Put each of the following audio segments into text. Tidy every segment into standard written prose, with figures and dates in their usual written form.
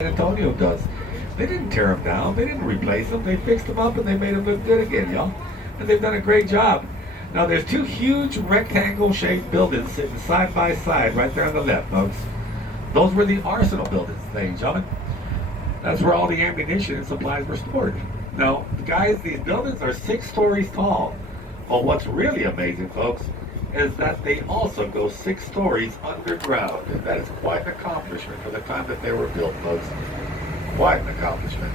San Antonio does. They didn't tear them down. They didn't replace them. They fixed them up and they made them look good again, y'all. And they've done a great job. Now there's two huge rectangle-shaped buildings sitting side by side right there on the left, folks. Those were the arsenal buildings, ladies and gentlemen. That's where all the ammunition and supplies were stored. Now, guys, these buildings are 6 stories tall. Well, what's really amazing, folks, is that they also go 6 stories underground. And that is quite an accomplishment for the time that they were built, folks. Quite an accomplishment.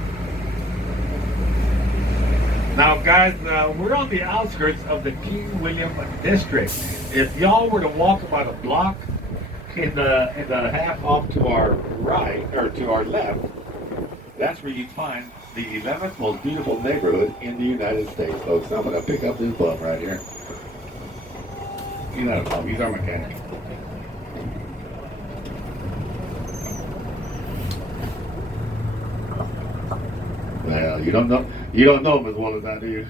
Now, guys, we're on the outskirts of the King William District. If y'all were to walk about a block in the half off to our right, or to our left, that's where you'd find the 11th most beautiful neighborhood in the United States, folks. I'm going to pick up this bum right here. He's not a bum, he's our mechanic. Well, you don't know him as well as I do.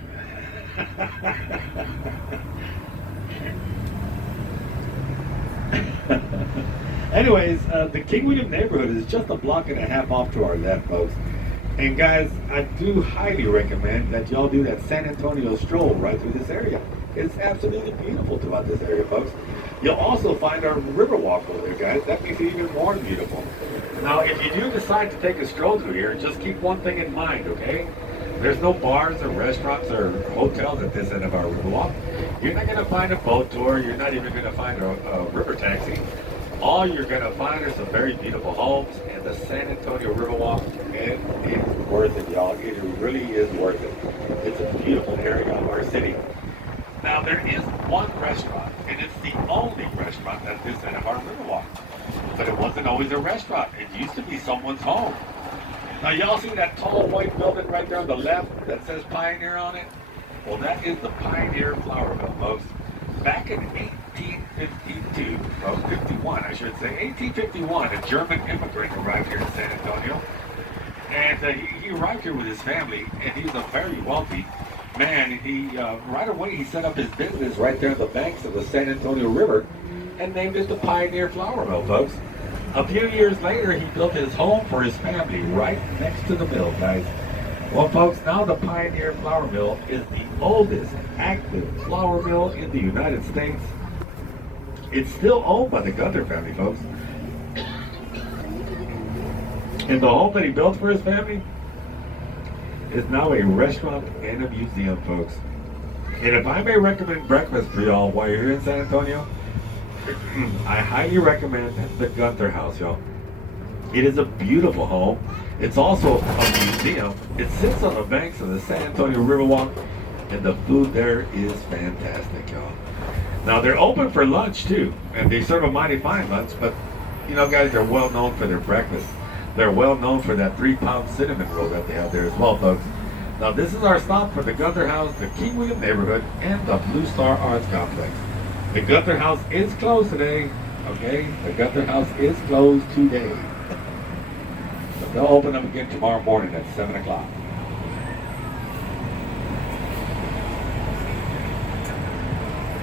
Anyways, the King William neighborhood is just a block and a half off to our left, folks. And guys, I do highly recommend that y'all do that San Antonio stroll right through this area. It's absolutely beautiful throughout this area, folks. You'll also find our Riverwalk over there, guys. That makes it even more beautiful. Now, if you do decide to take a stroll through here, just keep one thing in mind, okay? There's no bars or restaurants or hotels at this end of our Riverwalk. You're not going to find a boat tour. You're not even going to find a river taxi. All you're going to find are some very beautiful homes and the San Antonio Riverwalk. It is worth it, y'all. It really is worth it. It's a beautiful area of our city. Now, there is one restaurant, and it's the only restaurant at this end of our Riverwalk. But it wasn't always a restaurant. It used to be someone's home. Now, y'all see that tall white building right there on the left that says Pioneer on it? Well, that is the Pioneer Flour Mill, folks. Back in 1852, well, 51, I should say, 1851, a German immigrant arrived here in San Antonio. And he arrived here with his family, and he was a very wealthy man. He right away he set up his business right there on the banks of the San Antonio River and named it the Pioneer Flour Mill, folks. A few years later, he built his home for his family right next to the mill, guys. Well, folks, now the Pioneer Flour Mill is the oldest active flour mill in the United States. It's still owned by the Gunther family, folks. And the home that he built for his family is now a restaurant and a museum, folks. And if I may recommend breakfast for y'all while you're here in San Antonio, I highly recommend the Gunther House, y'all. It is a beautiful home. It's also a museum. It sits on the banks of the San Antonio Riverwalk, and the food there is fantastic, y'all. Now, they're open for lunch, too, and they serve a mighty fine lunch, but, you know, guys, they're well known for their breakfast. They're well known for that 3-pound cinnamon roll that they have there as well, folks. Now, this is our stop for the Gunther House, the King William neighborhood, and the Blue Star Arts Complex. The Gunther House is closed today, okay? The Gunther House is closed today. But they'll open up again tomorrow morning at 7 o'clock.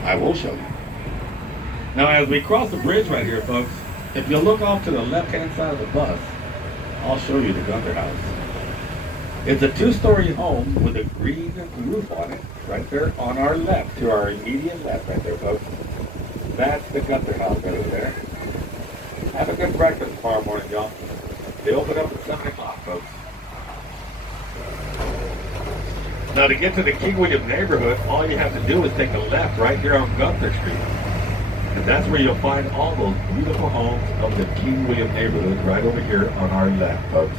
I will show you. Now, as we cross the bridge right here, folks, if you look off to the left-hand side of the bus, I'll show you the Gunther House. It's a 2-story home with a green roof on it, right there on our left, to our immediate left right there, folks. That's the Gunther House right over there. Have a good breakfast tomorrow morning, y'all. They open up at 7 o'clock, folks. Now, to get to the King William neighborhood, all you have to do is take a left right here on Gunther Street. And that's where you'll find all those beautiful homes of the King William neighborhood right over here on our left, folks.